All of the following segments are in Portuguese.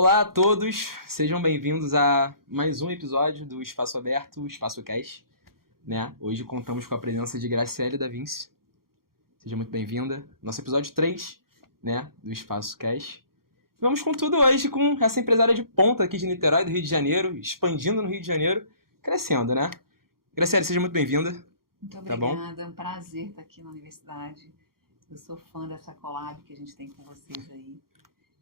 Olá a todos, sejam bem-vindos a mais um episódio do Espaço Aberto, Espaço Cast, né? Hoje contamos com a presença de Graciele da Vinci. Seja muito bem-vinda. Nosso episódio 3, né, do Espaço Cast. Vamos com tudo hoje com essa empresária de ponta aqui de Niterói, do Rio de Janeiro, expandindo no Rio de Janeiro, crescendo, né? Graciele, seja muito bem-vinda. Muito Tá bom? obrigada, é um prazer estar aqui na universidade. Eu sou fã dessa collab que a gente tem com vocês aí.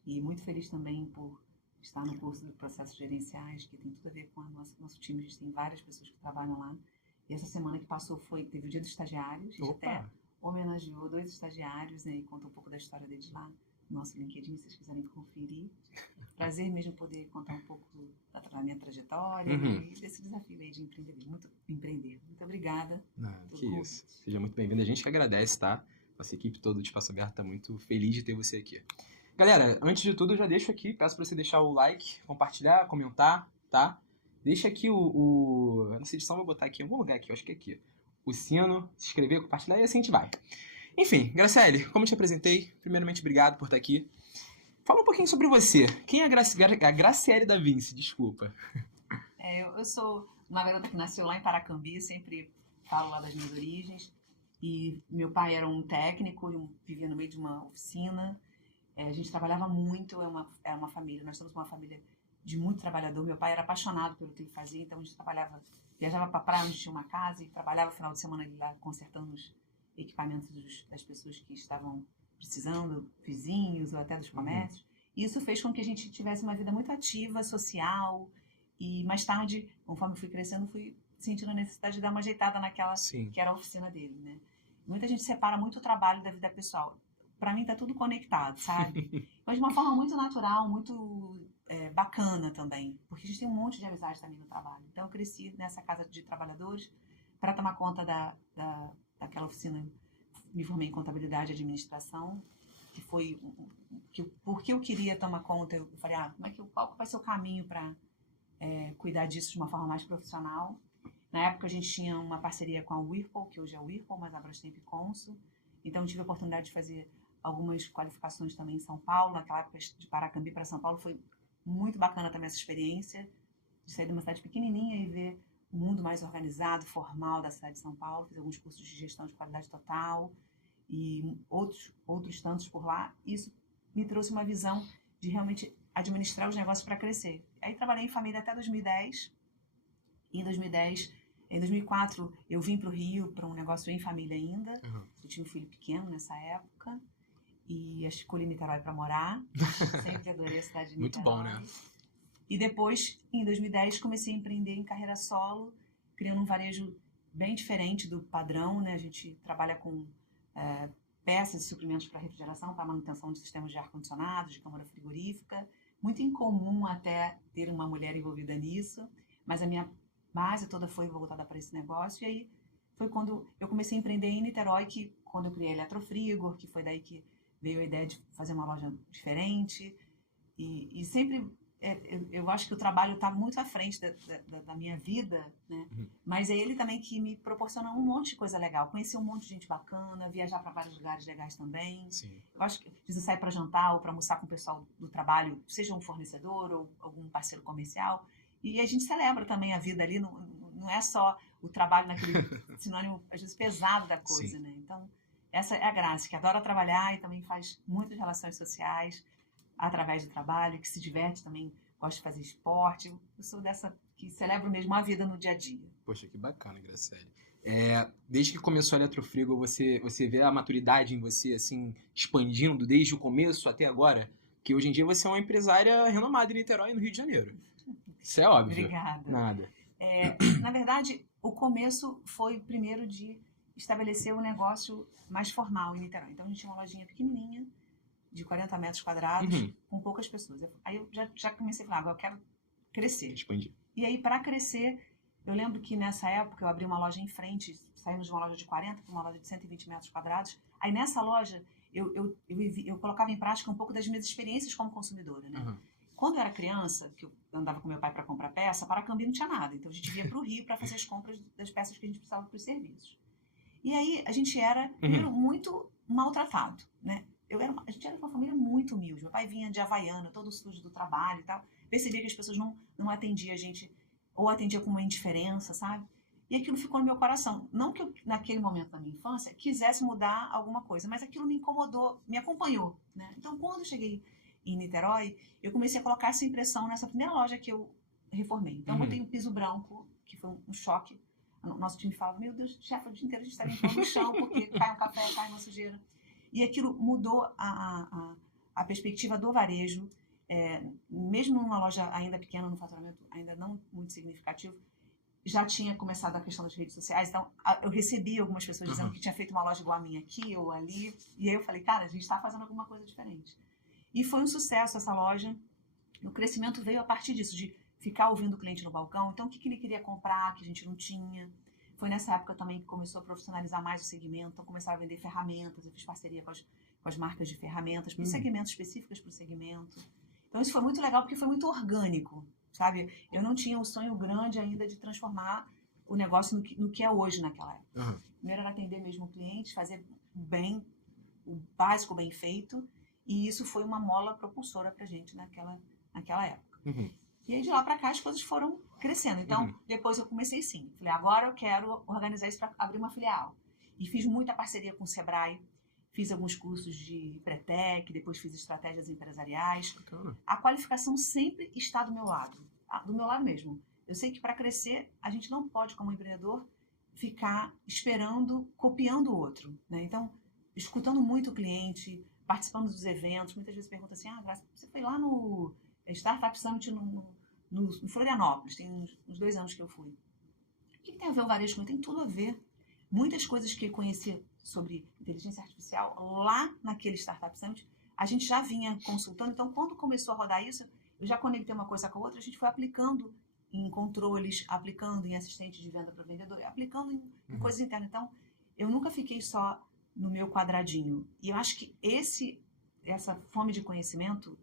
E muito feliz também por estar no curso de processos gerenciais, que tem tudo a ver com o nosso time. A gente tem várias pessoas que trabalham lá. E essa semana que passou teve o dia dos estagiários. A gente até homenageou 2 estagiários, né, e conta um pouco da história deles lá no nosso LinkedIn, se vocês quiserem conferir. Prazer mesmo poder contar um pouco da minha trajetória, né, e desse desafio aí de empreender. Muito obrigada. Que isso. Seja muito bem-vindo. A gente que agradece, tá? Nossa equipe toda do Espaço Aberto tá muito feliz de ter você aqui. Galera, antes de tudo, eu já deixo aqui, peço pra você deixar o like, compartilhar, comentar, tá? Deixa aqui nessa edição eu vou botar aqui em algum lugar aqui, eu acho que é aqui. O sino, se inscrever, compartilhar e assim a gente vai. Enfim, Graciele, como eu te apresentei, primeiramente obrigado por estar aqui. Fala um pouquinho sobre você. Quem é a Graciele da Vinci? Desculpa. Eu sou uma garota que nasceu lá em Paracambi, sempre falo lá das minhas origens. E meu pai era um técnico, vivia no meio de uma oficina. A gente trabalhava muito, era uma família, nós somos uma família de muito trabalhador. Meu pai era apaixonado pelo que ele fazia, então a gente viajava para a praia onde tinha uma casa e trabalhava no final de semana ali lá consertando os equipamentos das pessoas que estavam precisando, vizinhos ou até dos comércios. E isso fez com que a gente tivesse uma vida muito ativa, social, e mais tarde, conforme eu fui crescendo, fui sentindo a necessidade de dar uma ajeitada naquela que era a oficina dele, né? Muita gente separa muito o trabalho da vida pessoal. Para mim tá tudo conectado, sabe? Mas de uma forma muito natural, muito bacana também, porque a gente tem um monte de amizade também no trabalho. Então eu cresci nessa casa de trabalhadores para tomar conta daquela oficina. Me formei em contabilidade e administração, que foi porque eu queria tomar conta. Eu falei, qual vai ser o caminho para cuidar disso de uma forma mais profissional? Na época a gente tinha uma parceria com a Whirlpool, que hoje é a Whirlpool, mas a Brastemp e Consul. Então eu tive a oportunidade de fazer algumas qualificações também em São Paulo. Naquela época de Paracambi para São Paulo foi muito bacana também essa experiência de sair de uma cidade pequenininha e ver o mundo mais organizado, formal da cidade de São Paulo. Fiz alguns cursos de gestão de qualidade total e outros tantos por lá. Isso me trouxe uma visão de realmente administrar os negócios para crescer. Aí trabalhei em família até 2010. E em 2004, eu vim para o Rio para um negócio em família ainda. Eu tinha um filho pequeno nessa época. E escolhi Niterói para morar. Sempre adorei a cidade de Niterói. Muito bom, né? E depois, em 2010, comecei a empreender em carreira solo, criando um varejo bem diferente do padrão, né? A gente trabalha com peças e suprimentos para refrigeração, para manutenção de sistemas de ar-condicionado, de câmara frigorífica. Muito incomum até ter uma mulher envolvida nisso, mas a minha base toda foi voltada para esse negócio. E aí foi quando eu comecei a empreender em Niterói, quando eu criei a Eletrofrigor, que foi daí que veio a ideia de fazer uma loja diferente. E sempre eu acho que o trabalho está muito à frente da minha vida, né? Mas é ele também que me proporciona um monte de coisa legal. Conhecer um monte de gente bacana, viajar para vários lugares legais também. Sim. Eu acho que você sai para jantar ou para almoçar com o pessoal do trabalho, seja um fornecedor ou algum parceiro comercial, e a gente celebra também a vida ali, não é só o trabalho naquele sinônimo, às vezes, pesado da coisa, né? Então, essa é a Graça, que adora trabalhar e também faz muitas relações sociais através do trabalho, que se diverte também, gosta de fazer esporte. Eu sou dessa que celebro mesmo a vida no dia a dia. Poxa, que bacana, Graciele. Desde que começou a Eletrofrigo, você vê a maturidade em você, assim, expandindo desde o começo até agora? Que hoje em dia você é uma empresária renomada em Niterói, no Rio de Janeiro. Isso é óbvio. Obrigada. Nada. Na verdade, o começo foi primeiro de estabelecer um negócio mais formal em Niterói. Então, a gente tinha uma lojinha pequenininha, de 40 metros quadrados, com poucas pessoas. Aí eu já comecei a falar, agora eu quero crescer. Expandir. E aí, para crescer, eu lembro que nessa época eu abri uma loja em frente, saímos de uma loja de 40 para uma loja de 120 metros quadrados. Aí nessa loja, eu colocava em prática um pouco das minhas experiências como consumidora, né? Quando eu era criança, que eu andava com meu pai para comprar peça, Paracambi não tinha nada. Então a gente ia para o Rio para fazer as compras das peças que a gente precisava para os serviços. E aí a gente era primeiro muito maltratado, né? A gente era uma família muito humilde. Meu pai vinha de Havaiana, todo sujo do trabalho e tal. Percebia que as pessoas não atendiam a gente, ou atendia com uma indiferença, sabe? E aquilo ficou no meu coração. Não que eu, naquele momento da minha infância, quisesse mudar alguma coisa, mas aquilo me incomodou, me acompanhou, né? Então, quando eu cheguei em Niterói, eu comecei a colocar essa impressão nessa primeira loja que eu reformei. Então, eu botei um piso branco, que foi um choque. O nosso time falava, meu Deus, chefe, o dia inteiro a gente está limpando o chão, porque cai um café, cai uma sujeira. E aquilo mudou a perspectiva do varejo, mesmo numa loja ainda pequena, no faturamento ainda não muito significativo, já tinha começado a questão das redes sociais, então eu recebi algumas pessoas dizendo que tinha feito uma loja igual a minha aqui ou ali, e aí eu falei, cara, a gente está fazendo alguma coisa diferente. E foi um sucesso essa loja, o crescimento veio a partir disso, de ficar ouvindo o cliente no balcão, então o que ele queria comprar, que a gente não tinha. Foi nessa época também que começou a profissionalizar mais o segmento, então começaram a vender ferramentas, eu fiz parceria com as marcas de ferramentas, para segmentos específicos para o segmento. Então isso foi muito legal, porque foi muito orgânico, sabe? Eu não tinha um sonho grande ainda de transformar o negócio no que é hoje naquela época. Primeiro era atender mesmo o cliente, fazer bem, o básico bem feito, e isso foi uma mola propulsora pra gente naquela época. E aí de lá para cá as coisas foram crescendo. Então depois eu comecei sim. Falei, agora eu quero organizar isso para abrir uma filial. E fiz muita parceria com o Sebrae, fiz alguns cursos de Pretec, depois fiz estratégias empresariais. Bacana. A qualificação sempre está do meu lado mesmo. Eu sei que para crescer a gente não pode, como empreendedor, ficar esperando, copiando o outro, né? Então, escutando muito o cliente, participando dos eventos, muitas vezes pergunta assim, Graça, você foi lá no Startup Summit no Florianópolis, tem uns 2 anos que eu fui. O que tem a ver o varejo comigo? Tem tudo a ver. Muitas coisas que eu conhecia sobre inteligência artificial, lá naquele Startup Summit, a gente já vinha consultando. Então, quando começou a rodar isso, eu já conectei uma coisa com a outra, a gente foi aplicando em controles, aplicando em assistente de venda para vendedor, aplicando em coisas internas. Então, eu nunca fiquei só no meu quadradinho. E eu acho que essa fome de conhecimento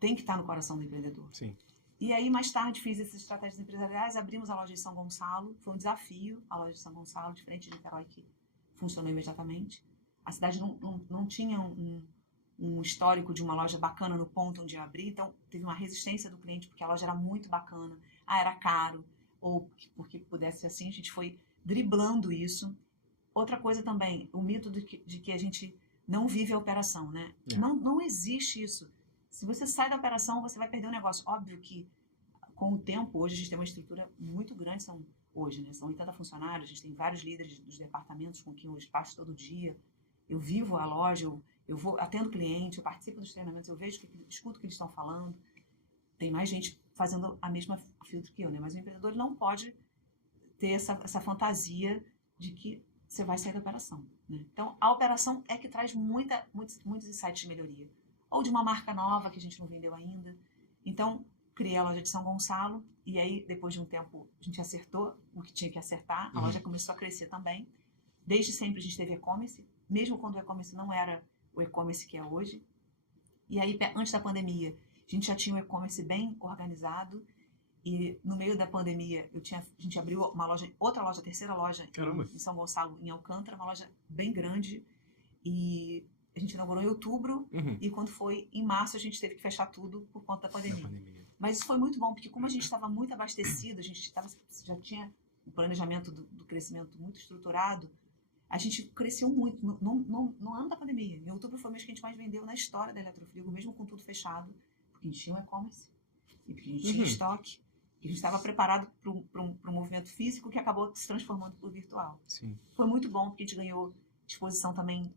tem que estar no coração do empreendedor. Sim. E aí, mais tarde, fiz essas estratégias empresariais, abrimos a loja de São Gonçalo. Foi um desafio, a loja de São Gonçalo, diferente de Niterói, que funcionou imediatamente. A cidade não tinha um histórico de uma loja bacana no ponto onde eu abri, então teve uma resistência do cliente, porque a loja era muito bacana, era caro, ou porque pudesse ser assim, a gente foi driblando isso. Outra coisa também, o mito de que a gente não vive a operação, né? Não existe isso. Se você sai da operação, você vai perder o negócio. Óbvio que, com o tempo, hoje a gente tem uma estrutura muito grande, são 80 funcionários, a gente tem vários líderes dos departamentos com quem eu passo todo dia. Eu vivo a loja, eu vou, atendo cliente, eu participo dos treinamentos, eu vejo, escuto o que eles estão falando. Tem mais gente fazendo a mesma filtro que eu, né? Mas o empreendedor não pode ter essa fantasia de que você vai sair da operação, né? Então, a operação é que traz muitos insights de melhoria. Ou de uma marca nova que a gente não vendeu ainda. Então, criei a loja de São Gonçalo, e aí, depois de um tempo, a gente acertou o que tinha que acertar, a loja começou a crescer também. Desde sempre a gente teve e-commerce, mesmo quando o e-commerce não era o e-commerce que é hoje. E aí, antes da pandemia, a gente já tinha o e-commerce bem organizado, e no meio da pandemia, a gente abriu a terceira loja em São Gonçalo, em Alcântara, uma loja bem grande, e a gente inaugurou em outubro, e quando foi em março a gente teve que fechar tudo por conta da pandemia. Mas isso foi muito bom, porque como a gente estava muito abastecido, já tinha o planejamento do crescimento muito estruturado, a gente cresceu muito no ano da pandemia. Em outubro foi o mês que a gente mais vendeu na história da Eletrofrigo, mesmo com tudo fechado, porque a gente tinha um e-commerce, e porque a gente tinha estoque, e a gente estava preparado para um movimento físico que acabou se transformando para o virtual. Sim. Foi muito bom, porque a gente ganhou exposição também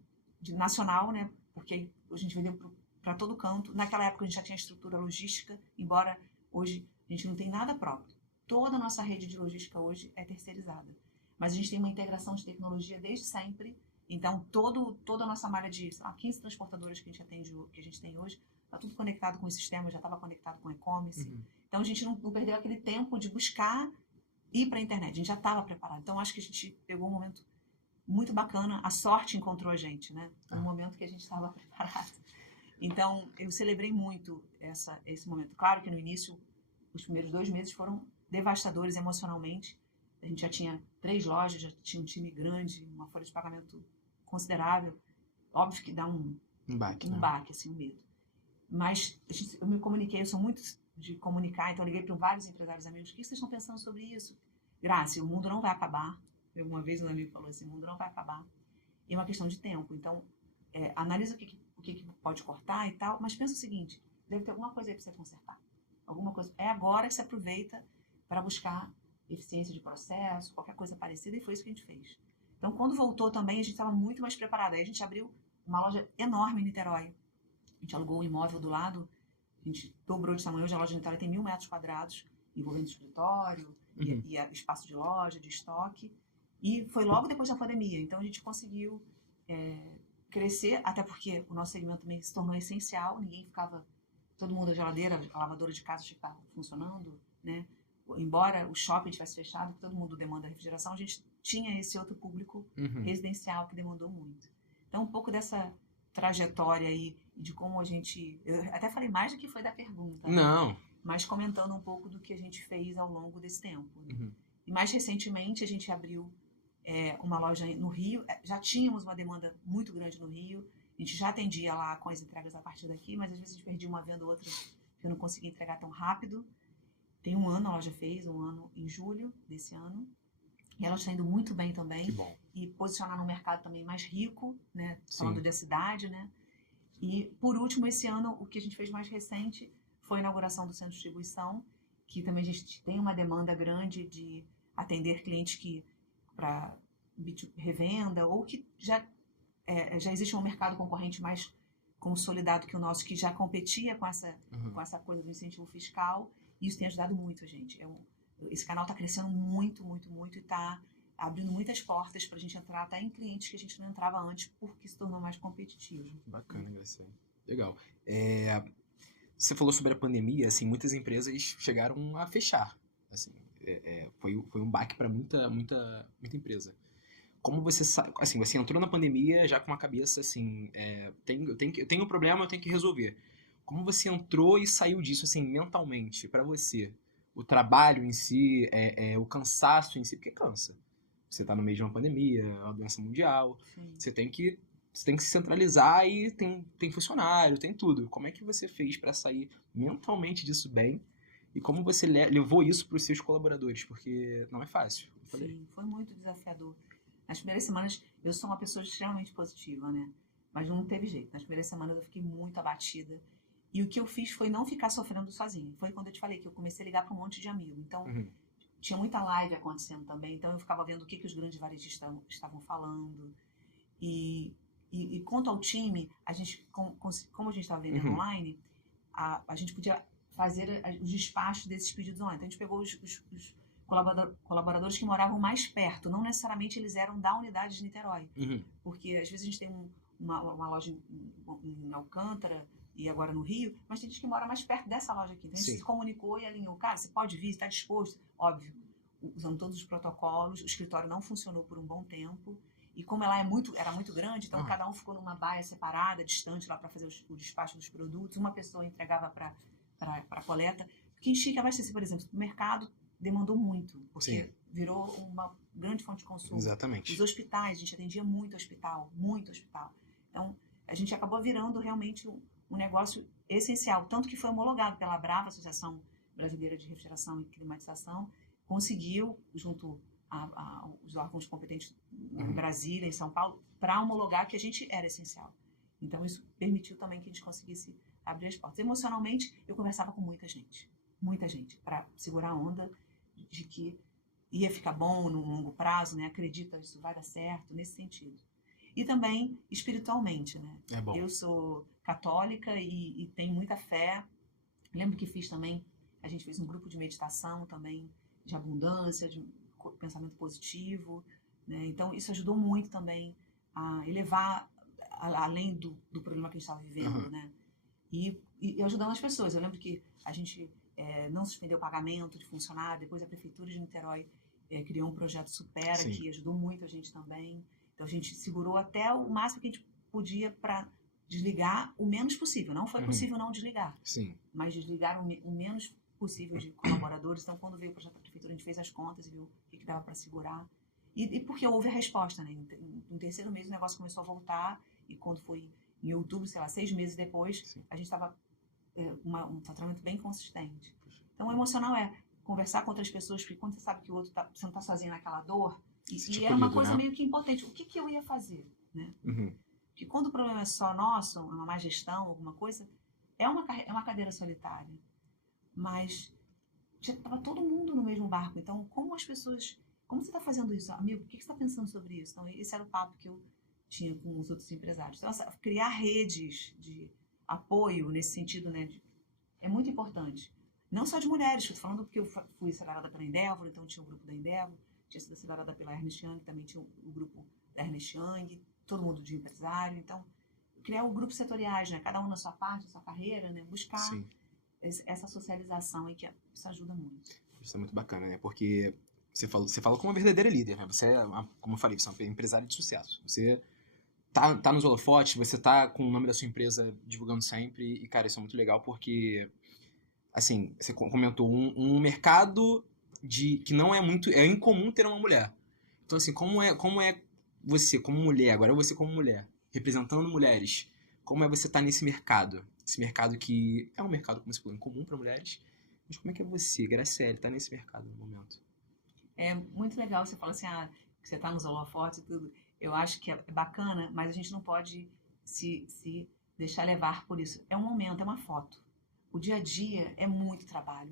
nacional, né? Porque a gente vendeu para todo canto. Naquela época a gente já tinha estrutura logística, embora hoje a gente não tem nada próprio. Toda a nossa rede de logística hoje é terceirizada. Mas a gente tem uma integração de tecnologia desde sempre. Então, toda a nossa malha de 15 transportadoras que a gente atende, que a gente tem hoje, está tudo conectado com o sistema, já estava conectado com o e-commerce. Então, a gente não perdeu aquele tempo de buscar ir para a internet. A gente já estava preparado. Então, acho que a gente pegou um momento muito bacana. A sorte encontrou a gente, né? No momento que a gente estava preparado. Então, eu celebrei muito esse momento. Claro que no início, os primeiros 2 meses foram devastadores emocionalmente. A gente já tinha 3 lojas, já tinha um time grande, uma folha de pagamento considerável. Óbvio que dá Um baque, um né? baque, assim, um medo. Mas eu me comuniquei, eu sou muito de comunicar, então eu liguei para vários empresários amigos, o que vocês estão pensando sobre isso? Graça, o mundo não vai acabar. Uma vez um amigo falou assim, o mundo não vai acabar. E é uma questão de tempo. Então, analisa o que pode cortar e tal, mas pensa o seguinte, deve ter alguma coisa aí para você consertar. Alguma coisa. É agora que você aproveita para buscar eficiência de processo, qualquer coisa parecida, e foi isso que a gente fez. Então, quando voltou também, a gente estava muito mais preparado. Aí a gente abriu uma loja enorme em Niterói. A gente alugou um imóvel do lado, a gente dobrou de tamanho. Hoje a loja de Niterói tem 1.000 metros quadrados, envolvendo escritório, e espaço de loja, de estoque. E foi logo depois da pandemia. Então, a gente conseguiu crescer, até porque o nosso segmento também se tornou essencial. Ninguém ficava... Todo mundo, a geladeira, a lavadora de casa ficava funcionando, né? Embora o shopping tivesse fechado, todo mundo demanda refrigeração, a gente tinha esse outro público residencial que demandou muito. Então, um pouco dessa trajetória aí, de como a gente... Eu até falei mais do que foi da pergunta. Não. Né? Mas comentando um pouco do que a gente fez ao longo desse tempo. Né? E mais recentemente, a gente abriu uma loja no Rio. Já tínhamos uma demanda muito grande no Rio. A gente já atendia lá com as entregas a partir daqui, mas às vezes a gente perdia uma venda ou outra que eu não conseguia entregar tão rápido. Tem um ano, a loja fez, um ano em julho desse ano. E ela está indo muito bem também. Que bom. E posicionar no mercado também mais rico, né? Falando da cidade, né? E, por último, esse ano, o que a gente fez mais recente foi a inauguração do centro de distribuição, que também a gente tem uma demanda grande de atender clientes que para revenda ou que já existe um mercado concorrente mais consolidado que o nosso, que já competia com essa coisa do incentivo fiscal. E isso tem ajudado muito a gente. Esse canal está crescendo muito, muito, muito e está abrindo muitas portas para a gente entrar até em clientes que a gente não entrava antes porque se tornou mais competitivo. Bacana, Graciane. Legal. Você falou sobre a pandemia, assim, muitas empresas chegaram a fechar. Assim, foi um baque para muita empresa. Como você assim, você entrou na pandemia já com uma cabeça assim, eu tenho um problema, eu tenho que resolver. Como você entrou e saiu disso, assim, mentalmente, para você? O trabalho em si, o cansaço em si, porque cansa. Você tá no meio de uma pandemia, uma doença mundial. Sim. Você tem que se centralizar e tem funcionário, tem tudo. Como é que você fez para sair mentalmente disso bem? E como você levou isso para os seus colaboradores? Porque não é fácil. Sim, foi muito desafiador. Nas primeiras semanas, eu sou uma pessoa extremamente positiva, né? Mas não teve jeito. Nas primeiras semanas eu fiquei muito abatida. E o que eu fiz foi não ficar sofrendo sozinha. Foi quando eu te falei que eu comecei a ligar para um monte de amigo. Então, tinha muita live acontecendo também. Então, eu ficava vendo o que os grandes varejistas estavam falando. E quanto ao time, a gente, como a gente estava vendendo online, a gente podia fazer os despachos desses pedidos online. Então, a gente pegou os colaboradores que moravam mais perto. Não necessariamente eles eram da unidade de Niterói. Porque, às vezes, a gente tem uma loja em Alcântara e agora no Rio, mas tem gente que mora mais perto dessa loja aqui. Então, a gente se comunicou e alinhou. Cara, você pode vir, está disposto? Óbvio, usando todos os protocolos. O escritório não funcionou por um bom tempo. E como ela era muito grande, então cada um ficou numa baia separada, distante lá para fazer o despacho dos produtos. Uma pessoa entregava para a coleta. O que a gente tinha que abastecer, por exemplo, o mercado demandou muito, porque virou uma grande fonte de consumo. Exatamente. Os hospitais, a gente atendia muito hospital. Então, a gente acabou virando realmente um negócio essencial, tanto que foi homologado pela Brava, Associação Brasileira de Refrigeração e Climatização, conseguiu, junto aos órgãos competentes em Brasília, em São Paulo, para homologar que a gente era essencial. Então, isso permitiu também que a gente conseguisse abrir as portas. Emocionalmente, eu conversava com muita gente, para segurar a onda de que ia ficar bom no longo prazo, né? Acredita, isso vai dar certo, nesse sentido. E também espiritualmente, né? É bom. Eu sou católica e tenho muita fé. Lembro que a gente fez um grupo de meditação também, de abundância, de pensamento positivo, né? Então, isso ajudou muito também a elevar além do problema que a gente estava vivendo, né? E ajudando as pessoas. Eu lembro que a gente não suspendeu o pagamento de funcionário. Depois a Prefeitura de Niterói criou um projeto Supera, que ajudou muito a gente também. Então, a gente segurou até o máximo que a gente podia para desligar o menos possível. Não foi possível não desligar, mas desligar o menos possível de colaboradores. Então, quando veio o projeto da Prefeitura, a gente fez as contas e viu o que dava para segurar. E porque houve a resposta, né? No terceiro mês o negócio começou a voltar, e quando foi Em outubro, sei lá, 6 meses depois, Sim. a gente estava um faturamento bem consistente. Então, o emocional é conversar com outras pessoas, porque quando você sabe que o outro você não está sozinho naquela dor, e é uma coisa meio que impotente. O que eu ia fazer, né? Uhum. Porque quando o problema é só nosso, é uma má gestão, alguma coisa, é uma cadeira solitária. Mas estava todo mundo no mesmo barco. Então, como você está fazendo isso? Amigo, o que você está pensando sobre isso? Então, esse era o papo que eu tinha com os outros empresários. Então, criar redes de apoio nesse sentido, né, é muito importante. Não só de mulheres, estou falando porque eu fui acelerada pela Endeavor, então tinha o grupo da Endeavor, tinha sido acelerada pela Ernst Young, também tinha o grupo da Ernst Young, todo mundo de empresário. Então, criar grupos setoriais, né, cada um na sua parte, na sua carreira, né, buscar Sim. essa socialização aí, que isso ajuda muito. Isso é muito bacana, né? Porque você fala como uma verdadeira líder, né? Você é, como eu falei, você é uma empresária de sucesso. Você tá nos holofotes, você tá com o nome da sua empresa divulgando sempre. E, cara, isso é muito legal porque, assim, você comentou um mercado que não é muito... É incomum ter uma mulher. Então, assim, como é você como mulher, agora você como mulher, representando mulheres, como é você estar nesse mercado? Esse mercado que é um mercado, como você falou, incomum para mulheres. Mas como é que é você, Graciele, tá nesse mercado no momento? É muito legal você falar assim, que você está nos holofotes e tudo. Eu acho que é bacana, mas a gente não pode se deixar levar por isso. É um momento, é uma foto. O dia a dia é muito trabalho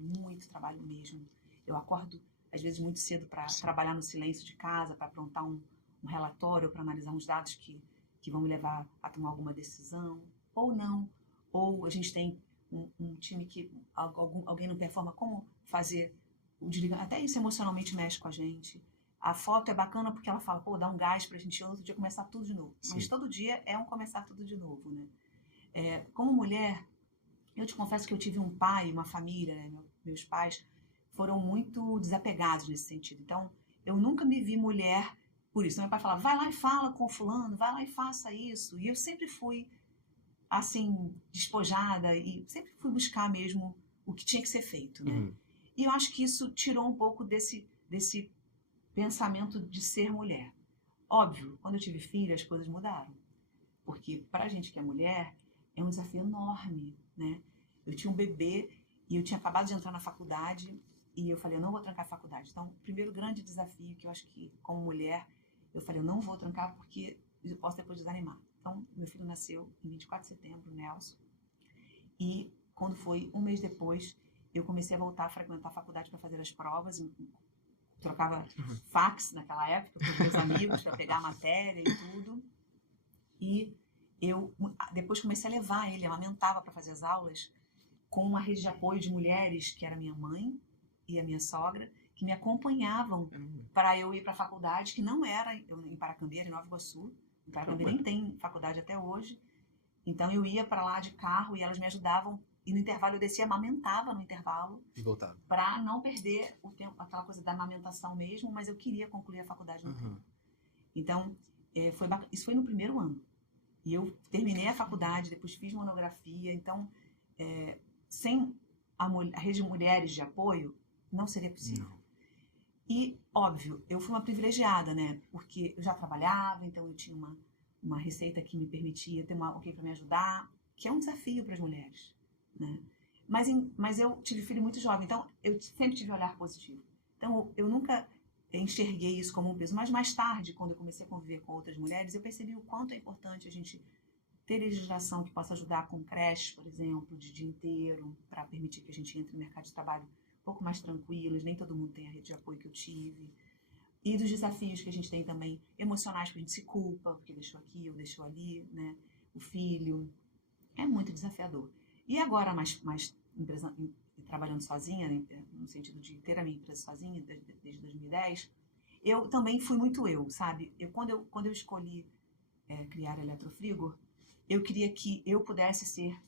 mesmo. Eu acordo, às vezes, muito cedo para trabalhar no silêncio de casa, para aprontar um relatório, para analisar uns dados que vão me levar a tomar alguma decisão, ou não. Ou a gente tem um time que alguém não performa, como fazer o desligamento. Até isso emocionalmente mexe com a gente. A foto é bacana porque ela fala, pô, dá um gás pra gente outro dia começar tudo de novo. Sim. Mas todo dia é um começar tudo de novo, né? Como mulher, eu te confesso que eu tive um pai, uma família, né? Meus pais foram muito desapegados nesse sentido. Então, eu nunca me vi mulher por isso. Meu pai falava, vai lá e fala com o fulano, vai lá e faça isso. E eu sempre fui, assim, despojada e sempre fui buscar mesmo o que tinha que ser feito, né? Uhum. E eu acho que isso tirou um pouco desse pensamento de ser mulher. Óbvio, quando eu tive filha, as coisas mudaram. Porque para a gente que é mulher, é um desafio enorme, né? Eu tinha um bebê e eu tinha acabado de entrar na faculdade e eu falei, eu não vou trancar a faculdade. Então, o primeiro grande desafio que eu acho que, como mulher, eu falei, eu não vou trancar porque eu posso depois desanimar. Então, meu filho nasceu em 24 de setembro, Nelson. E quando foi um mês depois, eu comecei a voltar a frequentar a faculdade para fazer as provas. Trocava fax naquela época com os meus amigos para pegar a matéria e tudo. E eu depois comecei a levar ele, amamentava para fazer as aulas, com uma rede de apoio de mulheres, que era minha mãe e a minha sogra, que me acompanhavam para eu ir para a faculdade, que não era em Paracambi, era em Nova Iguaçu. Em Paracambi nem tem faculdade até hoje. Então eu ia para lá de carro e elas me ajudavam. E no intervalo eu descia, amamentava no intervalo. E voltava. Para não perder o tempo, aquela coisa da amamentação mesmo, mas eu queria concluir a faculdade no tempo. Então, isso foi no primeiro ano. E eu terminei a faculdade, depois fiz monografia. Então, sem a rede de mulheres de apoio, não seria possível. Não. E, óbvio, eu fui uma privilegiada, né? Porque eu já trabalhava, então eu tinha uma receita que me permitia ter alguém para me ajudar, que é um desafio para as mulheres, né? Mas eu tive filho muito jovem, então eu sempre tive um olhar positivo. Então eu nunca enxerguei isso como um peso, mas mais tarde, quando eu comecei a conviver com outras mulheres, eu percebi o quanto é importante a gente ter legislação que possa ajudar com creches, por exemplo, de dia inteiro, para permitir que a gente entre no mercado de trabalho um pouco mais tranquilos. Nem todo mundo tem a rede de apoio que eu tive. E dos desafios que a gente tem também emocionais, porque a gente se culpa, porque deixou aqui ou deixou ali, né? O filho. É muito desafiador. E agora, trabalhando sozinha, né, no sentido de ter a minha empresa sozinha, desde 2010, eu também fui muito eu, sabe? Quando eu escolhi criar a Eletrofrigor, eu queria que eu pudesse ser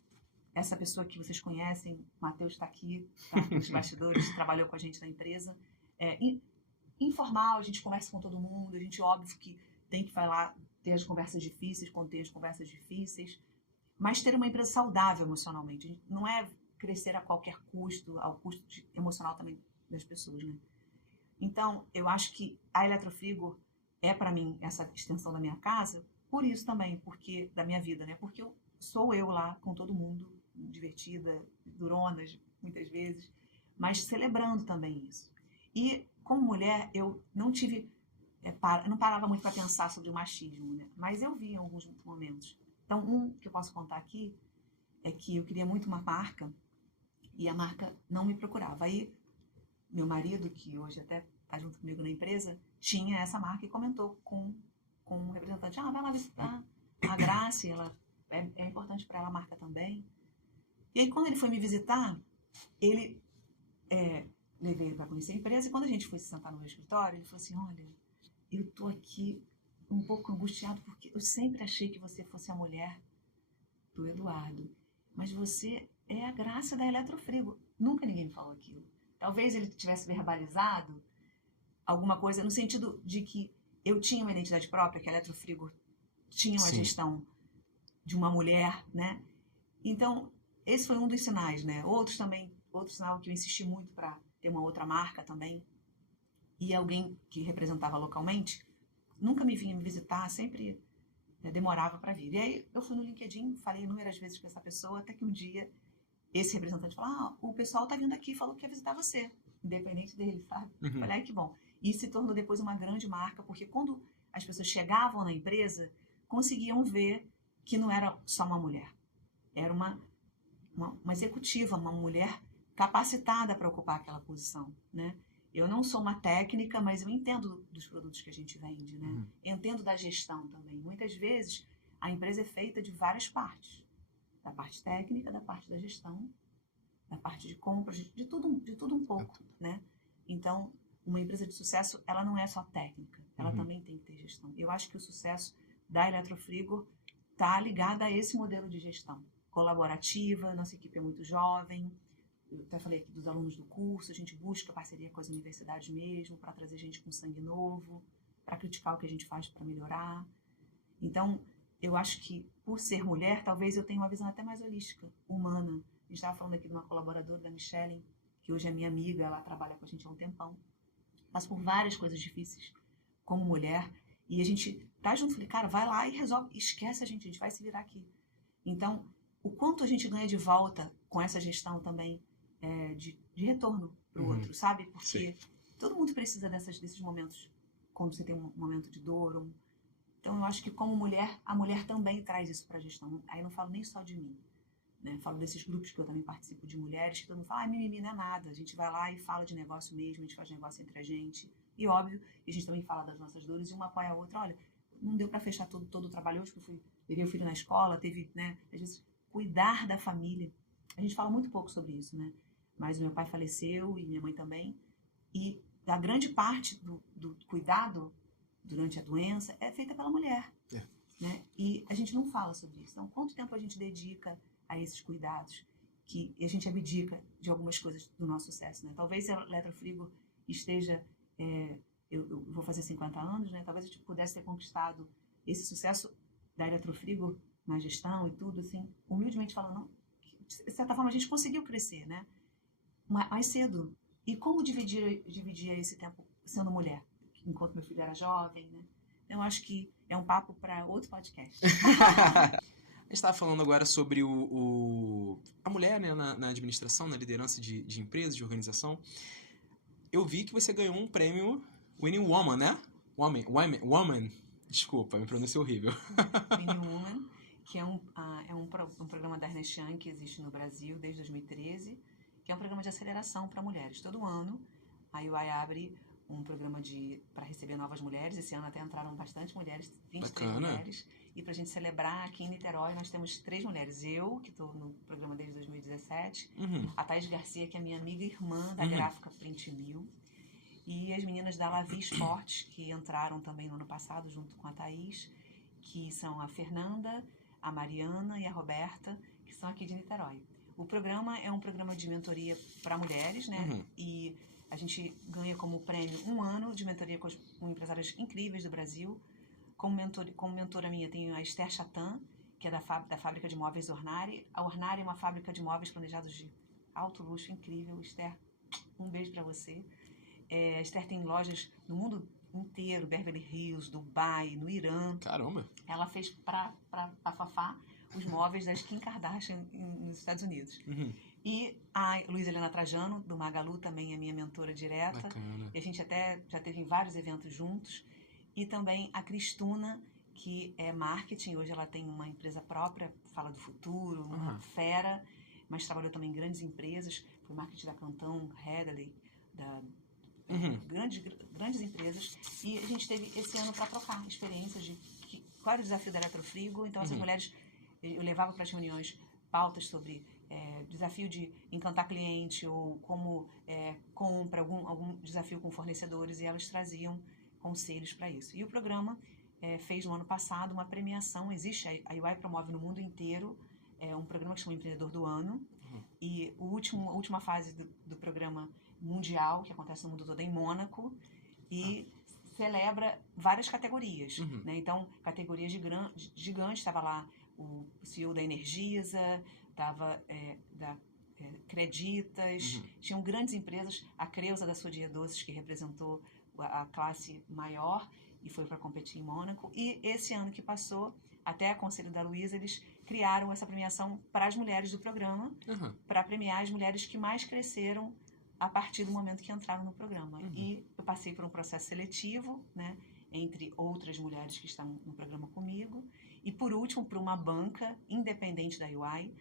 essa pessoa que vocês conhecem. O Matheus está aqui, tá, nos bastidores, trabalhou com a gente na empresa. Informal, a gente conversa com todo mundo, a gente, óbvio, que tem que falar, ter as conversas difíceis quando tem as conversas difíceis, mas ter uma empresa saudável emocionalmente. Não é crescer a qualquer custo, ao custo emocional também das pessoas, né? Então, eu acho que a Eletrofrigor é, para mim, essa extensão da minha casa, por isso também, porque da minha vida, né? Porque sou eu lá com todo mundo, divertida, duronas, muitas vezes, mas celebrando também isso. E, como mulher, eu não tive... eu não parava muito para pensar sobre o machismo, né? Mas eu vi em alguns momentos. Então, um que eu posso contar aqui é que eu queria muito uma marca e a marca não me procurava. Aí, meu marido, que hoje até está junto comigo na empresa, tinha essa marca e comentou com um representante: vai lá visitar a Grace, ela é importante para ela a marca também. E aí, quando ele foi me visitar, ele levei ele para conhecer a empresa, e quando a gente foi se sentar no meu escritório, ele falou assim: olha, eu tô aqui um pouco angustiado porque eu sempre achei que você fosse a mulher do Eduardo, mas você é a Graça da Eletrofrigo. Nunca ninguém me falou aquilo. Talvez ele tivesse verbalizado alguma coisa no sentido de que eu tinha uma identidade própria, que a Eletrofrigo tinha uma gestão de uma mulher, né? Então, esse foi um dos sinais, né? Outro sinal que eu insisti muito para ter uma outra marca também, e alguém que representava localmente, nunca me vinha me visitar, sempre demorava para vir. E aí eu fui no LinkedIn, falei inúmeras vezes com essa pessoa, até que um dia esse representante falou: o pessoal tá vindo aqui, falou que quer visitar você, independente dele, sabe? Uhum. Falei: que bom. E se tornou depois uma grande marca, porque quando as pessoas chegavam na empresa, conseguiam ver que não era só uma mulher. Era uma executiva, uma mulher capacitada para ocupar aquela posição, né? Eu não sou uma técnica, mas eu entendo dos produtos que a gente vende, né? Uhum. Entendo da gestão também. Muitas vezes, a empresa é feita de várias partes. Da parte técnica, da parte da gestão, da parte de compras, de tudo um pouco, né? Então, uma empresa de sucesso, ela não é só técnica. Ela também tem que ter gestão. Eu acho que o sucesso da Eletrofrigo está ligado a esse modelo de gestão colaborativa. Nossa equipe é muito jovem. Eu até falei aqui dos alunos do curso, a gente busca parceria com as universidades mesmo, para trazer gente com sangue novo, para criticar o que a gente faz para melhorar. Então, eu acho que, por ser mulher, talvez eu tenha uma visão até mais holística, humana. A gente estava falando aqui de uma colaboradora, da Michelle, que hoje é minha amiga, ela trabalha com a gente há um tempão. Passa por várias coisas difíceis como mulher, e a gente tá junto, falei: cara, vai lá e resolve, esquece a gente vai se virar aqui. Então, o quanto a gente ganha de volta com essa gestão também, de retorno para o outro, sabe? Porque todo mundo precisa desses momentos, quando você tem um momento de dor. Então, eu acho que, como mulher, a mulher também traz isso para a gestão. Aí eu não falo nem só de mim, né? Falo desses grupos que eu também participo, de mulheres, que todo mundo fala: mimimi não é nada. A gente vai lá e fala de negócio mesmo, a gente faz negócio entre a gente. E, óbvio, a gente também fala das nossas dores, e uma apoia a outra. Olha, não deu para fechar todo o trabalho hoje, porque eu levei o filho na escola, teve, né? Às vezes, cuidar da família. A gente fala muito pouco sobre isso, né? Mas o meu pai faleceu e minha mãe também. E a grande parte do cuidado durante a doença é feita pela mulher. Né? E a gente não fala sobre isso. Então, quanto tempo a gente dedica a esses cuidados, que a gente abdica de algumas coisas do nosso sucesso, né? Talvez a Eletrofrigo esteja... eu vou fazer 50 anos, né? Talvez a gente pudesse ter conquistado esse sucesso da Eletrofrigo na gestão e tudo, assim, humildemente falando, de certa forma a gente conseguiu crescer, né? Mais cedo. E como dividia esse tempo sendo mulher, enquanto meu filho era jovem, né? Eu acho que é um papo para outro podcast. A gente estava falando agora sobre a mulher, né, na administração, na liderança de empresas, de organização. Eu vi que você ganhou um prêmio Winning Woman, né? Woman. Desculpa, minha pronúncia é horrível. Winning Woman, que é um programa da Ernest Young que existe no Brasil desde 2013, que é um programa de aceleração para mulheres. Todo ano, a UI abre um programa para receber novas mulheres. Esse ano até entraram bastante mulheres, 23 mulheres. E para a gente celebrar, aqui em Niterói, nós temos 3 mulheres. Eu, que estou no programa desde 2017. A Thaís Garcia, que é minha amiga e irmã da gráfica Print Mill. E as meninas da Lavi Esportes, que entraram também no ano passado, junto com a Thaís, que são a Fernanda, a Mariana e a Roberta, que são aqui de Niterói. O programa é um programa de mentoria para mulheres, né? E a gente ganha como prêmio 1 ano de mentoria com empresárias incríveis do Brasil. Como mentora minha, tenho a Esther Chatan, que é da fábrica de móveis Ornari. A Ornari é uma fábrica de móveis planejados de alto luxo, incrível. Esther, um beijo para você. A Esther tem lojas no mundo inteiro, Beverly Hills, Dubai, no Irã. Caramba. Ela fez para a Fafá os móveis das Kim Kardashian nos Estados Unidos. Uhum. E a Luísa Helena Trajano, do Magalu, também é minha mentora direta. Bacana. E a gente até já teve em vários eventos juntos. E também a Cristuna, que é marketing. Hoje ela tem uma empresa própria, fala do futuro, uma fera, mas trabalhou também em grandes empresas. Foi marketing da Cantão, Headley, grandes empresas. E a gente teve esse ano para trocar experiências de qual era o desafio da Eletrofrigo. Então, essas mulheres, eu levava para as reuniões pautas sobre desafio de encantar cliente ou como compra, algum desafio com fornecedores, e elas traziam conselhos para isso. E o programa fez no ano passado uma premiação. Existe, a UI promove no mundo inteiro um programa que chama Empreendedor do Ano. E a última fase do programa mundial, que acontece no mundo todo, é em Mônaco, e celebra várias categorias. Né? Então, categorias gigantes, estava lá o CEO da Energisa, estava da Creditas, tinham grandes empresas, a Creusa da Sodier Doces, que representou a classe maior e foi para competir em Mônaco. E esse ano que passou, até a Conselho da Luísa, eles criaram essa premiação para as mulheres do programa, para premiar as mulheres que mais cresceram a partir do momento que entraram no programa. E eu passei por um processo seletivo, né, entre outras mulheres que estão no programa comigo, e por último, por uma banca independente da UI,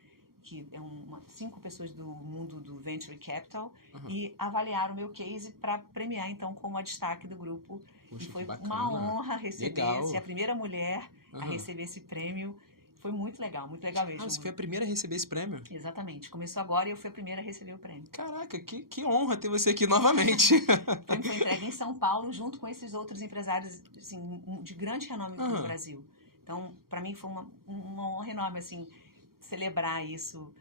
que é 5 pessoas do mundo do Venture Capital, e avaliaram o meu case para premiar, então, como a destaque do grupo. Poxa, e foi bacana. uma honra receber, ser a primeira mulher Uhum. a receber esse prêmio. Foi muito legal mesmo. Ah, você foi a primeira a receber esse prêmio? Exatamente. Começou agora e eu fui a primeira a receber o prêmio. Caraca, que honra ter você aqui novamente. O prêmio foi entregue em São Paulo, junto com esses outros empresários assim, de grande renome no Brasil. Então, para mim, foi uma honra enorme, assim, celebrar isso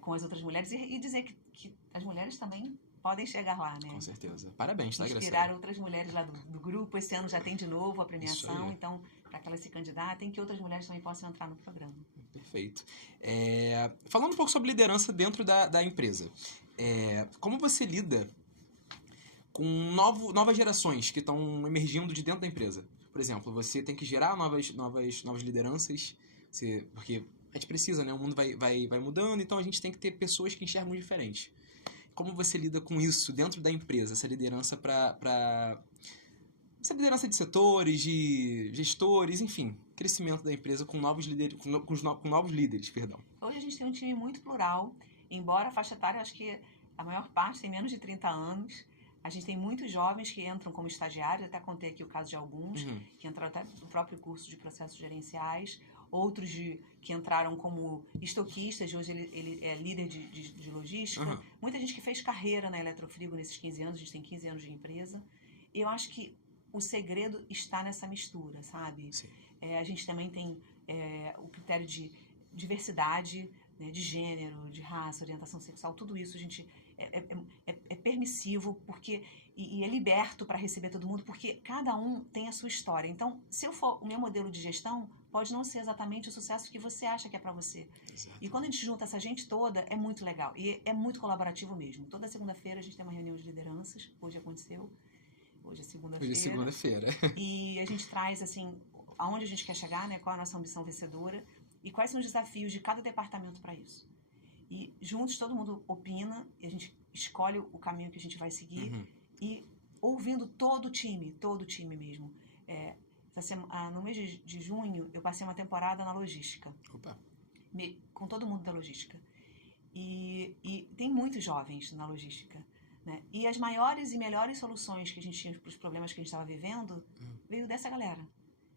com as outras mulheres e dizer que as mulheres também podem chegar lá, né? Com certeza. Parabéns, tá, Graciela? Inspirar outras mulheres lá do grupo. Esse ano já tem de novo a premiação, então, para que elas se candidatem, que outras mulheres também possam entrar no programa. Perfeito. Falando um pouco sobre liderança dentro da empresa, como você lida com novas gerações que estão emergindo de dentro da empresa? Por exemplo, você tem que gerar novas lideranças, porque a gente precisa, né? O mundo vai mudando, então a gente tem que ter pessoas que enxergam diferente. Como você lida com isso dentro da empresa, essa liderança essa liderança de setores, de gestores, enfim, crescimento da empresa com novos líderes, perdão. Hoje a gente tem um time muito plural, embora a faixa etária, acho que a maior parte tem menos de 30 anos. A gente tem muitos jovens que entram como estagiários, até contei aqui o caso de alguns, que entraram até no próprio curso de processos gerenciais, outros que entraram como estoquistas, hoje ele é líder de logística. Muita gente que fez carreira na Eletrofrigo nesses 15 anos, a gente tem 15 anos de empresa. E eu acho que o segredo está nessa mistura, sabe? A gente também tem o critério de diversidade, né, de gênero, de raça, orientação sexual, tudo isso a gente é permissivo porque e é liberto para receber todo mundo, porque cada um tem a sua história. Então, se eu for o meu modelo de gestão, pode não ser exatamente o sucesso que você acha que é para você. Exato. E quando a gente junta essa gente toda, é muito legal. E é muito colaborativo mesmo. Toda segunda-feira a gente tem uma reunião de lideranças. Hoje aconteceu. Hoje é segunda-feira. Hoje é segunda-feira. E a gente traz, assim, aonde a gente quer chegar, né? Qual é a nossa ambição vencedora e quais são os desafios de cada departamento para isso. E juntos todo mundo opina e a gente escolhe o caminho que a gente vai seguir e ouvindo todo o time mesmo. No mês de junho, eu passei uma temporada na logística. Opa. Com todo mundo da logística. E tem muitos jovens na logística. Né? E as maiores e melhores soluções que a gente tinha para os problemas que a gente estava vivendo veio dessa galera.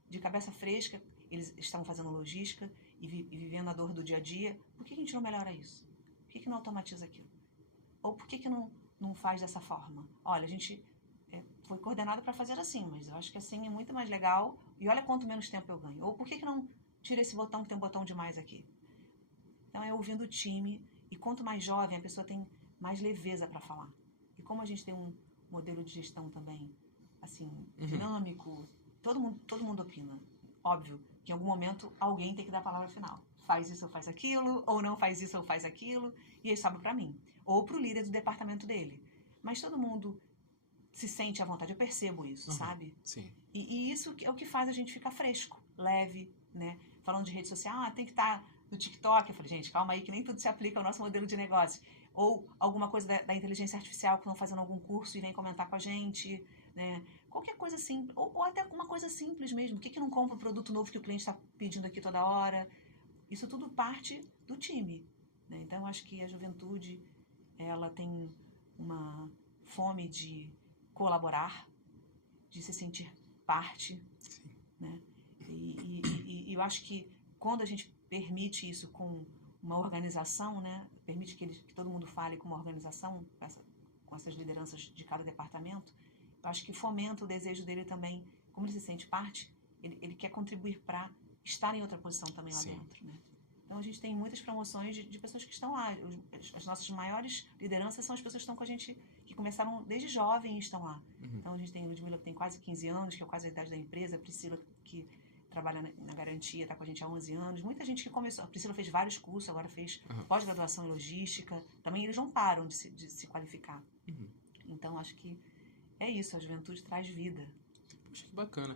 De cabeça fresca, eles estavam fazendo logística e vivendo a dor do dia a dia. Por que a gente não melhora isso? Por que não automatiza aquilo? Ou por que não faz dessa forma? Olha, a gente foi coordenado para fazer assim, mas eu acho que assim é muito mais legal e olha quanto menos tempo eu ganho. Ou por que não tira esse botão que tem um botão demais aqui? Então é ouvindo o time e quanto mais jovem a pessoa tem mais leveza para falar. E como a gente tem um modelo de gestão também assim dinâmico, todo mundo opina. Óbvio que em algum momento alguém tem que dar a palavra final. Faz isso ou faz aquilo, ou não faz isso ou faz aquilo, e aí sobe para mim. Ou para o líder do departamento dele. Mas todo mundo se sente à vontade. Eu percebo isso, sabe? Sim. E isso é o que faz a gente ficar fresco, leve, né? Falando de rede social, tem que estar no TikTok. Eu falei, gente, calma aí, que nem tudo se aplica ao nosso modelo de negócio. Ou alguma coisa da inteligência artificial que estão fazendo algum curso e vem comentar com a gente, né? Qualquer coisa simples, ou até uma coisa simples mesmo. Por que não compra o produto novo que o cliente está pedindo aqui toda hora? Isso tudo parte do time, né? Então, eu acho que a juventude, ela tem uma fome de colaborar, de se sentir parte, né? E eu acho que quando a gente permite isso com uma organização, né? Permite que todo mundo fale com uma organização, com essas lideranças de cada departamento, eu acho que fomenta o desejo dele também, como ele se sente parte, ele quer contribuir para estar em outra posição também lá dentro, né? Então, a gente tem muitas promoções de pessoas que estão lá. As nossas maiores lideranças são as pessoas que estão com a gente, que começaram desde jovem e estão lá. Então, a gente tem a Ludmila, que tem quase 15 anos, que é quase a idade da empresa, a Priscila, que trabalha na garantia, está com a gente há 11 anos. Muita gente que começou. A Priscila fez vários cursos, agora fez pós-graduação em logística. Também eles não param de se qualificar. Então, acho que é isso, a juventude traz vida. Poxa, que bacana.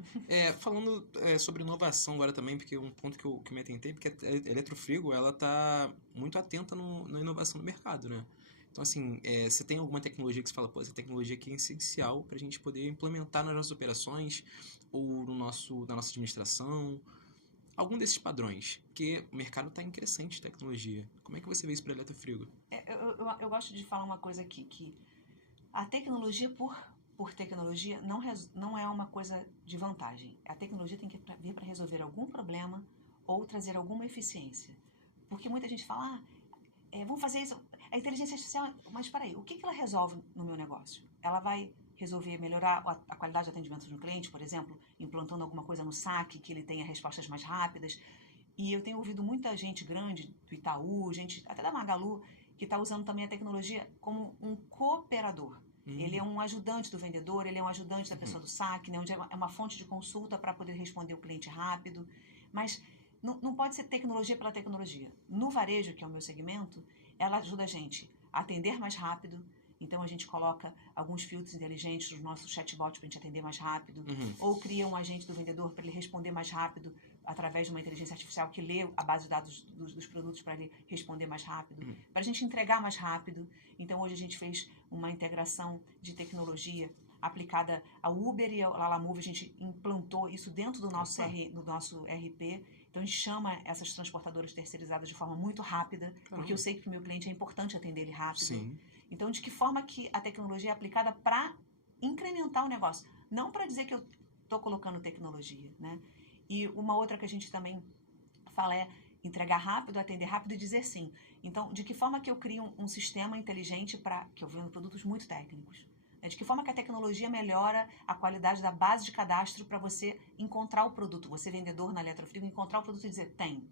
Falando sobre inovação agora também, porque um ponto que eu me atentei, porque a Eletrofrigo, ela tá muito atenta na inovação do mercado, né? Então, assim, você tem alguma tecnologia que você fala, pô, essa tecnologia aqui é essencial para a gente poder implementar nas nossas operações ou na nossa administração? Algum desses padrões, porque o mercado está em crescente de tecnologia. Como é que você vê isso para a Eletrofrigo? Eu gosto de falar uma coisa aqui, que a tecnologia por tecnologia não é uma coisa de vantagem. A tecnologia tem que vir para resolver algum problema ou trazer alguma eficiência. Porque muita gente fala, vamos fazer isso, a inteligência artificial, mas espera aí, o que ela resolve no meu negócio? Ela vai resolver melhorar a qualidade de atendimento de um cliente, por exemplo, implantando alguma coisa no saque, que ele tenha respostas mais rápidas. E eu tenho ouvido muita gente grande, do Itaú, gente até da Magalu, que está usando também a tecnologia como um cooperador. Ele é um ajudante do vendedor, ele é um ajudante da pessoa do saque, né, onde é uma fonte de consulta para poder responder o cliente rápido. Mas não pode ser tecnologia pela tecnologia. No varejo, que é o meu segmento, ela ajuda a gente a atender mais rápido. Então, a gente coloca alguns filtros inteligentes nos nossos chatbots para a gente atender mais rápido. Ou cria um agente do vendedor para ele responder mais rápido através de uma inteligência artificial que lê a base de dados dos produtos para ele responder mais rápido. Para a gente entregar mais rápido. Então, hoje a gente fez uma integração de tecnologia aplicada ao Uber e ao Lalamove. A gente implantou isso dentro do nosso RP. Então, a gente chama essas transportadoras terceirizadas de forma muito rápida, porque eu sei que para o meu cliente é importante atender ele rápido. Sim. Então, de que forma que a tecnologia é aplicada para incrementar o negócio, não para dizer que eu estou colocando tecnologia, né? E uma outra que a gente também fala é entregar rápido, atender rápido e dizer sim. Então, de que forma que eu crio um sistema inteligente que eu vendo produtos muito técnicos? De que forma que a tecnologia melhora a qualidade da base de cadastro para você encontrar o produto, você vendedor na Eletrofrigo, encontrar o produto e dizer, tem.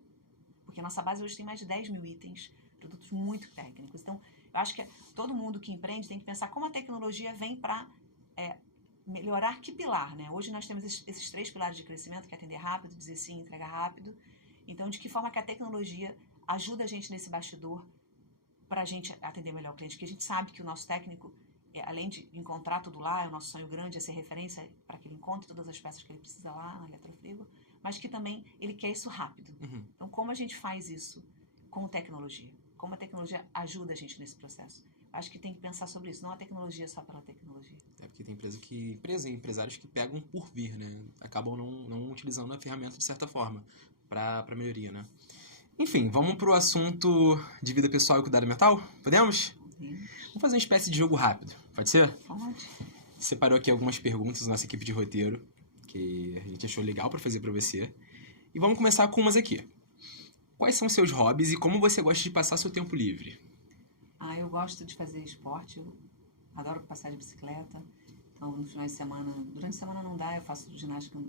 Porque a nossa base hoje tem mais de 10 mil itens, produtos muito técnicos. Então, eu acho que todo mundo que empreende tem que pensar como a tecnologia vem para melhorar que pilar, né? Hoje nós temos esses 3 pilares de crescimento, que é atender rápido, dizer sim, entregar rápido. Então, de que forma que a tecnologia ajuda a gente nesse bastidor para a gente atender melhor o cliente? Porque a gente sabe que o nosso técnico, além de encontrar tudo lá, o nosso sonho grande é ser referência para que ele encontre todas as peças que ele precisa lá na Eletrofrigo, mas que também ele quer isso rápido. Então, como a gente faz isso com tecnologia? Como a tecnologia ajuda a gente nesse processo? Acho que tem que pensar sobre isso, não a tecnologia só pela tecnologia. Porque tem empresários que pegam por vir, né? Acabam não utilizando a ferramenta de certa forma para melhoria, né? Enfim, vamos pro assunto de vida pessoal e cuidado mental? Podemos? Vamos fazer uma espécie de jogo rápido, pode ser? Pode. Separou aqui algumas perguntas da nossa equipe de roteiro, que a gente achou legal para fazer para você. E vamos começar com umas aqui. Quais são seus hobbies e como você gosta de passar seu tempo livre? Eu gosto de fazer esporte, eu adoro passar de bicicleta. Então, no final de semana, durante a semana não dá, eu faço ginástica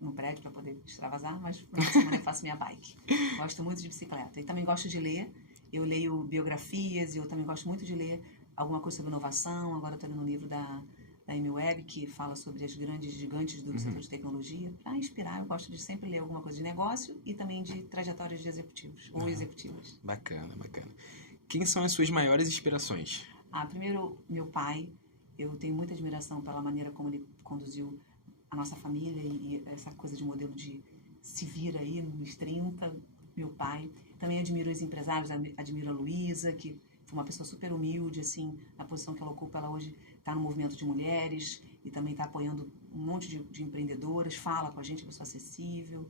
no prédio para poder extravasar, mas no final de semana eu faço minha bike. Gosto muito de bicicleta. E também gosto de ler. Eu leio biografias e eu também gosto muito de ler alguma coisa sobre inovação. Agora estou lendo um livro da Amy Webb, que fala sobre as grandes gigantes do setor de tecnologia. Para inspirar, eu gosto de sempre ler alguma coisa de negócio e também de trajetórias de executivos ou executivas. Bacana, bacana. Quem são as suas maiores inspirações? Primeiro, meu pai. Eu tenho muita admiração pela maneira como ele conduziu a nossa família e essa coisa de modelo de se vira aí nos 30, meu pai. Também admiro os empresários, admiro a Luísa, que foi uma pessoa super humilde, assim, na posição que ela ocupa, ela hoje está no movimento de mulheres e também está apoiando um monte de empreendedoras, fala com a gente, pessoa acessível.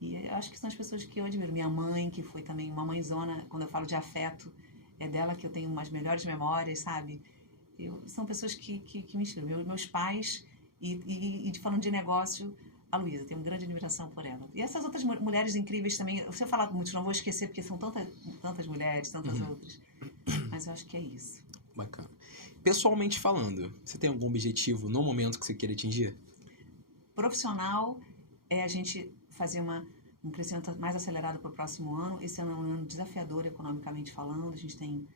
E eu acho que são as pessoas que eu admiro. Minha mãe, que foi também uma mãezona, quando eu falo de afeto, é dela que eu tenho umas melhores memórias, sabe? São pessoas que me inspiram. Meus pais, e falando de negócio, a Luísa, tenho uma grande admiração por ela. E essas outras mulheres incríveis também, se eu falar muito, não vou esquecer, porque são tantas mulheres, tantas outras. Mas eu acho que é isso. Bacana. Pessoalmente falando, você tem algum objetivo no momento que você queira atingir? Profissional é a gente fazer um crescimento mais acelerado para o próximo ano. Esse ano é um ano desafiador economicamente falando, a gente tem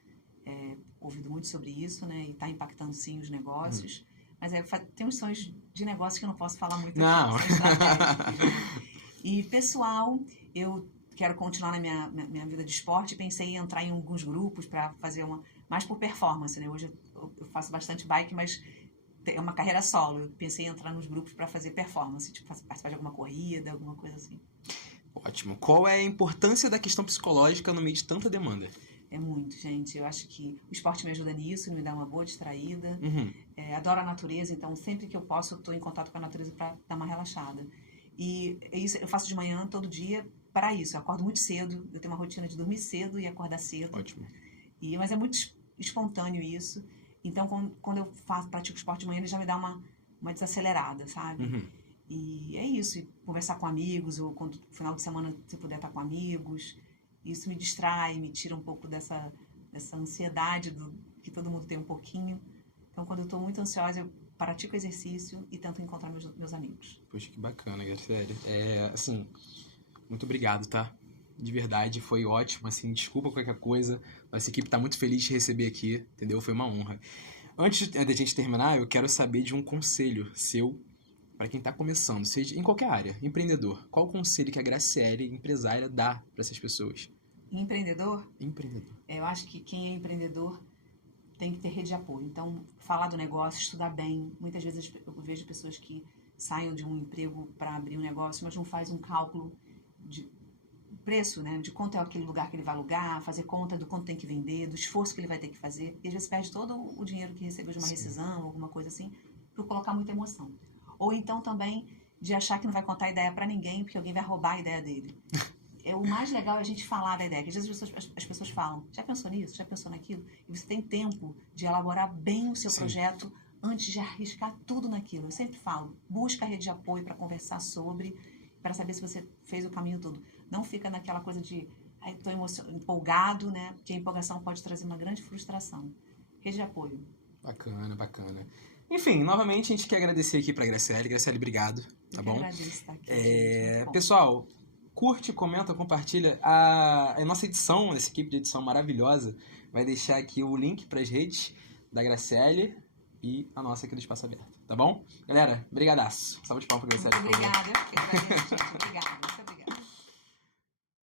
ouvido muito sobre isso, né? E está impactando sim os negócios. Mas tem uns sonhos de negócio que eu não posso falar muito não. aqui, são estratégicos, né? E pessoal, eu quero continuar na minha vida de esporte. Pensei em entrar em alguns grupos para fazer mais por performance, né? Hoje eu faço bastante bike, mas é uma carreira solo. Eu pensei em entrar nos grupos para fazer performance, tipo participar de alguma corrida, alguma coisa assim. Ótimo. Qual é a importância da questão psicológica no meio de tanta demanda? É muito, gente. Eu acho que o esporte me ajuda nisso, me dá uma boa distraída. Uhum. Adoro a natureza, então sempre que eu posso, eu estou em contato com a natureza para dar uma relaxada. E isso eu faço de manhã, todo dia, para isso. Eu acordo muito cedo, eu tenho uma rotina de dormir cedo e acordar cedo. Ótimo. Mas é muito espontâneo isso. Então, quando eu pratico esporte de manhã, ele já me dá uma desacelerada, sabe? Uhum. E é isso. E conversar com amigos, ou quando no final de semana, se puder estar com amigos. Isso me distrai, me tira um pouco dessa ansiedade que todo mundo tem um pouquinho. Então, quando eu estou muito ansiosa, eu pratico exercício e tento encontrar meus amigos. Poxa, que bacana, Graciele. Assim, muito obrigado, tá? De verdade, foi ótimo, assim, desculpa qualquer coisa. Nossa equipe tá muito feliz de te receber aqui, entendeu? Foi uma honra. Antes da gente terminar, eu quero saber de um conselho seu para quem tá começando, seja em qualquer área, empreendedor. Qual o conselho que a Graciele, empresária, dá para essas pessoas? Empreendedor? Empreendedor. Eu acho que quem é empreendedor tem que ter rede de apoio. Então, falar do negócio, estudar bem. Muitas vezes eu vejo pessoas que saem de um emprego para abrir um negócio, mas não faz um cálculo de preço, né? De quanto é aquele lugar que ele vai alugar, fazer conta do quanto tem que vender, do esforço que ele vai ter que fazer. E às vezes perde todo o dinheiro que recebeu de uma rescisão, alguma coisa assim, por colocar muita emoção. Ou então também de achar que não vai contar a ideia para ninguém, porque alguém vai roubar a ideia dele. O mais legal é a gente falar da ideia, que às vezes as pessoas falam, já pensou nisso, já pensou naquilo? E você tem tempo de elaborar bem o seu projeto antes de arriscar tudo naquilo. Eu sempre falo, busca a rede de apoio para conversar sobre, para saber se você fez o caminho todo. Não fica naquela coisa de, estou empolgado, né? Porque a empolgação pode trazer uma grande frustração. Rede de apoio. Bacana, bacana. Enfim, novamente a gente quer agradecer aqui pra Graciele. Graciele, obrigado, tá bom? Eu agradeço estar aqui. Pessoal, curte, comenta, compartilha. A nossa edição, essa equipe de edição maravilhosa, vai deixar aqui o link para as redes da Graciele e a nossa aqui do Espaço Aberto, tá bom? Galera, brigadaço. Salve de palmas pra Graciele. Muito obrigada. Eu que agradeço, gente. Obrigada.